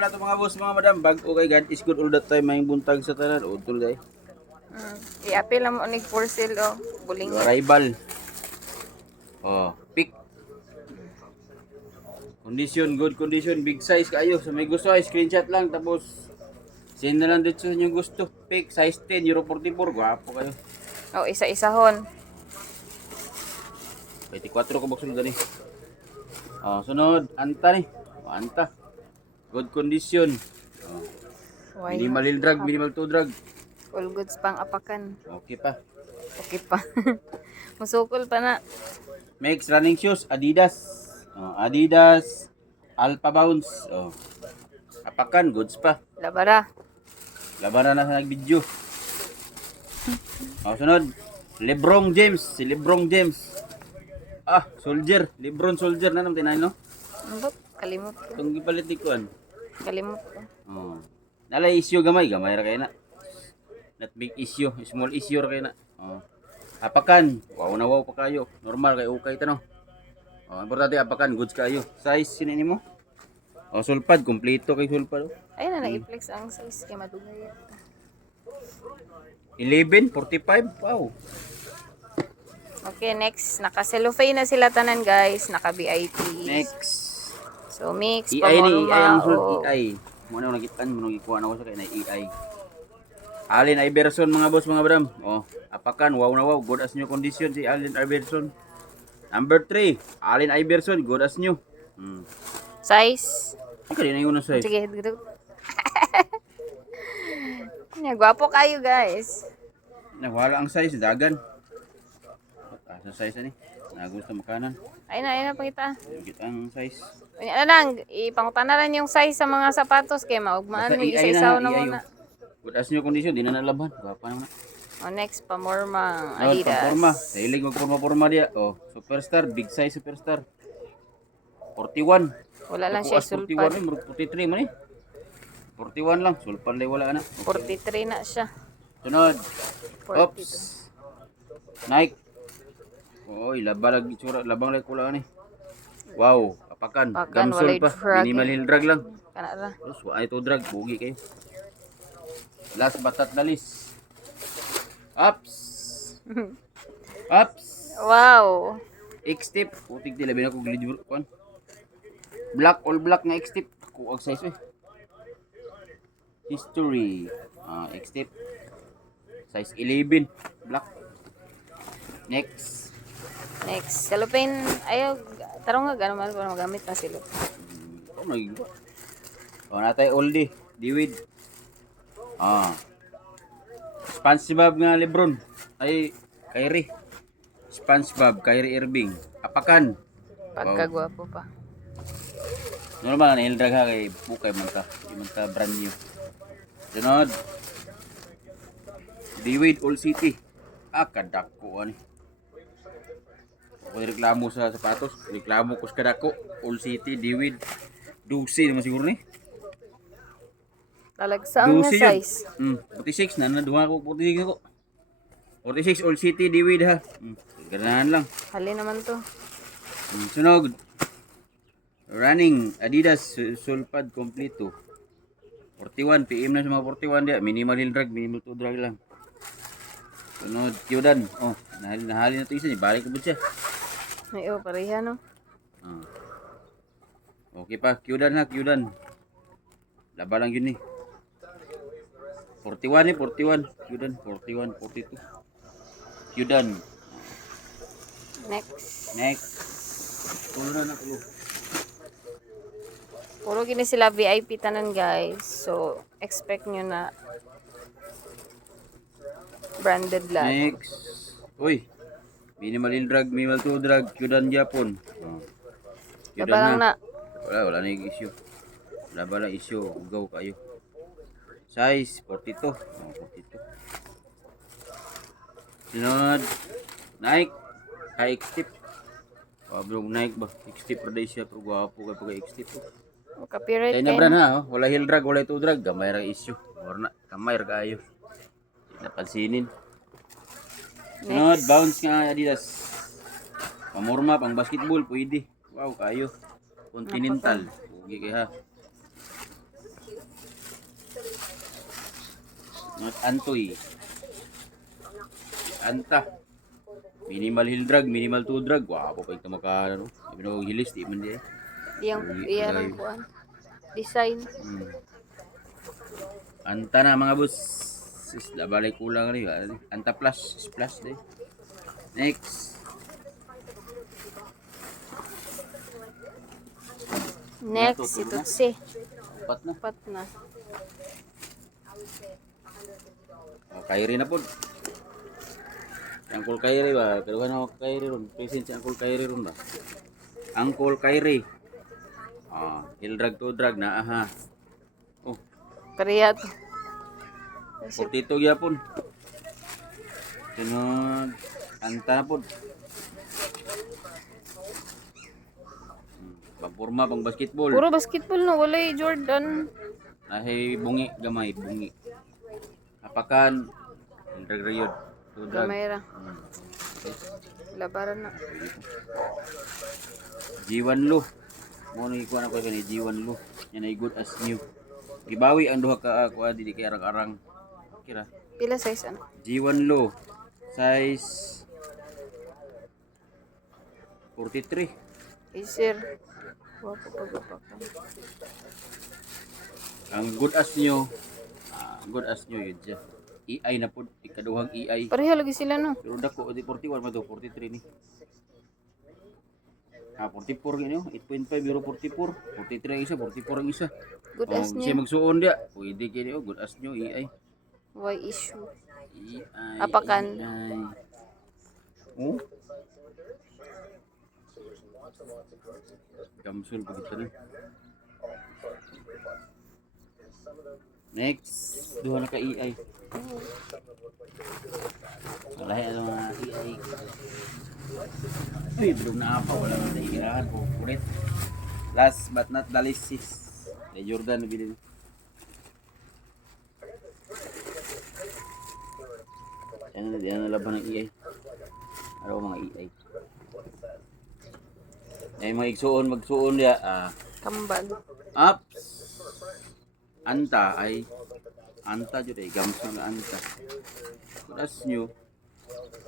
pala ito mga boss, mga madam. Bag okay, God is good all the time. May buntag sa tanan. Utol day. I-apil mo ni for sale o. Buling. Arrival. Oh, pick. Condition, good condition. Big size kayo. So may gusto ay screenshot lang. Tapos, send na lang dito sa inyong gusto. Pick, size 10, Euro 44. Gwapo kayo. O, isa-isahon. 24 ko baksul gani. Oh, sunod. Anta ni. Oh, anta. Good condition. Oh, Why? minimal hill drag, minimal to drag. All goods pang apakan. Okay pa. Okay pa. Musukol pa na. Makes running shoes, Adidas. Oh, Adidas. Alpha Bounce. Oh. Apakan, goods pa. Labara. Labanan na sa nag-video. Oh, sunod. Lebron James. Si Lebron James. Ah, soldier. Lebron soldier na naman tinayin, no? Ambot, kalimot ko. Itong gipalit ni Kuan. Kalimot ko. Oh. Nalay issue gamay. Gamay ra kayo na. Not big issue. Small issue ra kayo na. Oh. Apakan. Wow na wow pa kayo. Normal kay okay ito, no? Oh, importante apakan. Goods kayo. Size, sinini mo? Oh, sulpad. Kompleto kay sulpad. Oh. Ayun na, nag-flex ang size kay madugay. 11, 45. Wow. Okay, next. Naka-cellophane na sila tanan, guys. Naka-VIP. Next. So, mix. EI ni EI ang pamorma, sulod o- EI. Muna nang nakitaan mo nang ikuha na ko sa kay na EI. Allen Iverson mga boss mga badam. Oh, apakan wow na wow, good as new condition si Allen Iverson. Number 3, Allen Iverson, good as new. Size. Ang kanina yun na size. Sige, dito. Gwapo kayo, guys. Nawala ang size, dagan. Sa size ani. Nagusto makanan. Ayun na, pangita. Kita ang size. Ano lang, ipangutan na lang yung size sa mga sapatos kay maugmaan mo. Basta EI Isa-isaw na EI, muna. oh. Good as new condition, di na nalaban. Gapa naman. O, next, pamorma. Oh, pagporma. Adidas. Dahilig magporma-porma dia. Oh, superstar, big size superstar. 41. Wala lang siya Tukuas 41 sulpad. eh, murag 43 man eh. 41 lang, sulpan lang wala na. 43 na siya. Sunod. 42. Oops. Nike. Oy, labang itsura, labang like wala ni. Wow, apakan. Apakan, Gamsol walay pa. drag. Minimal hill drag lang. Kana ra. Terus wala ito drag, bugi kayo. Last batat dalis. Ups. Ups. Wow. X-tip. Putik di labi na ko glidjur kon. Black, all black nga X-tip. Kuag size eh. History. X-tip. Size 11. Black. Next. Next, cellophane. Ayaw, tarong nga gano'n man para magamit na sila. Oh my God. Oh, natay oldie. Diwid. SpongeBob nga Lebron. Ay, Kyrie. SpongeBob, Kyrie Irving. Apakan. Pagkagwapo pa. Normal na hildrag ha kay bukay man ka. Di man ka brand new. Sunod. Diwid All City. Kadako ani. Kung reklamo sa sapatos, reklamo ko sa kadako. All City, Diwid. Dusi naman siguro ni. Talagsang nga Dusi yun. size. 46 na naduha ko 46 ko. 46 All City David ha. Ganahan lang. Hali naman to. Sunog. Running Adidas sulpad kompleto. 41 PM na sa mga 41 dia. Minimal hill drag, minimal to drag lang. Sunod Kyodan. Oh, nahali na to isa ni balik ko siya. Ay, pareha no. Ah. Okay pa, Kyodan ha, Kyodan. Laba lang yun eh. 41 eh, 41. Kyodan, 41, 42. Kyodan. Next. Next. Tulo na tulo. Puro gini sila VIP tanan, guys. So, expect nyo na branded lang. Next. Uy. Minimal in drag, minimal to drag. Kyodan Japon. Laba lang na. Wala na yung issue. Laba lang issue. Ugaw kayo. Size, 42. 42. Sunod. Nike. High X-tip. Pablong Nike ba? X-tip pa siya. Pero gwapo kayo pag X-tip. Copyright Kaya na brand ha. Oh. Wala hill drag, wala ito drag. Gamay ra issue. Or na. Kamay ra kayo. Napansinin. Sunod. Bounce nga Adidas. Pamorma, pang basketball. Pwede. Wow, kayo. Continental. Pugi kayo ha. Not Antoy. Anta. Minimal hill drug, minimal to drug. Wapo pa ito maka, ano. Sabi na hilis, di man di eh. Iyan ang kuan. Design. Anta na mga boss. Isla balay kulang rin. Anta plus, splash din. Next. Next, si Tutsi. Upat na. Pat na. Kairi na po. Angkol Kairi ba? Kaduhan ako Kairi ron. Present si Angkol Kairi ron ba? Angkol Kairi. Hill drug to drug na aha. Oh, Parehas. 42 gyapon. Sunod anta na po. Pagporma pang basketball. Puro basketball no, walay Jordan. Nahay bungi gamay, bungi. Apakan hill drug rayod. To drug. Gamay ra. Labaran na. G1 Lu. Mo nang ikuan ako kani G1 Lu. Yan ay good as new. Gibawi ang duha ka kuan di kay arang-arang. Kira. Pila size ano? G1 Lu. Size 43. Acer. Wapo pag-upakan. Ang good as new. Good as new yun siya. EI na po. Ikaduhang EI. Pareha lagi sila no. Pero dako di 41 man to 43 ni. 44 gini 8.5 euro 44. 43 ang isa, 44 ang isa. Good as Siya new. magsuon dia. Pwede kini good as new EI. Why issue? EI. Apakan. EI. Oh. Kamsul begitu nih. Next, duha na ka EI. Lahi ang mga EI. Uy, belum na apa wala na dahiran po kulit. Last but not the least is kay Jordan bilhin. Yan na laban ng EI. Araw mga EI. Ay mga magsuon dia Kambal. ups. Anta ay anta jud ay gamso nga anta. Kuras nyo.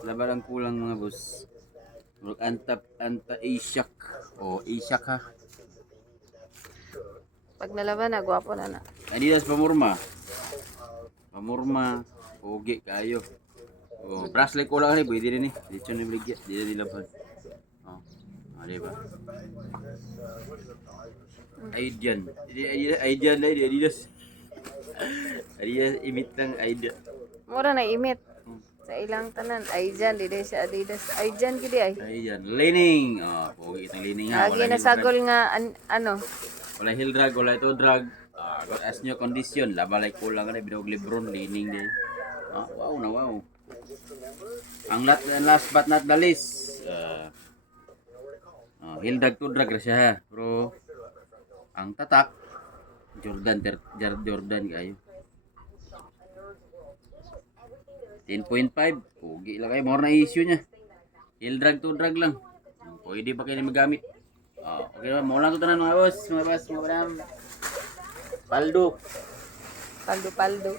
Laban ang kulang mga boss. Murag anta Asiak. O Asiak ha. Pag nalaban na, gwapo na na. Adidas pamurma. Pamurma. Oge kayo. O bracelet ko lang rin. Pwede rin eh. Dito ni Bligya. Dito nilaban. O. Diba? Aidian. Aidian na Adidas. Adidas imit lang Aidian. Mura na imit. Sa ilang tanan. Aijan, di day siya Adidas. Aijan gidi ay. Aidian. Leaning. O. Pogi itang leaning ha. Lagi na sagol nga, ano. Wala hill drag. Wala ito drag. But as nyo condition. Labalay ko lang rin. Binawag Lebron. Leaning din. Wow na wow. Ang last but not the least. Hill drag to drag siya ha. Pero ang tatak Jordan kayo. 10.5. Pugi lang kayo. More na issue niya. Hill drag to drag lang. Pwede pa kayo na magamit. Okay ba? Mula lang ito tanan mga boss. Mga boss. Mga madam. Paldo. Paldo-paldo.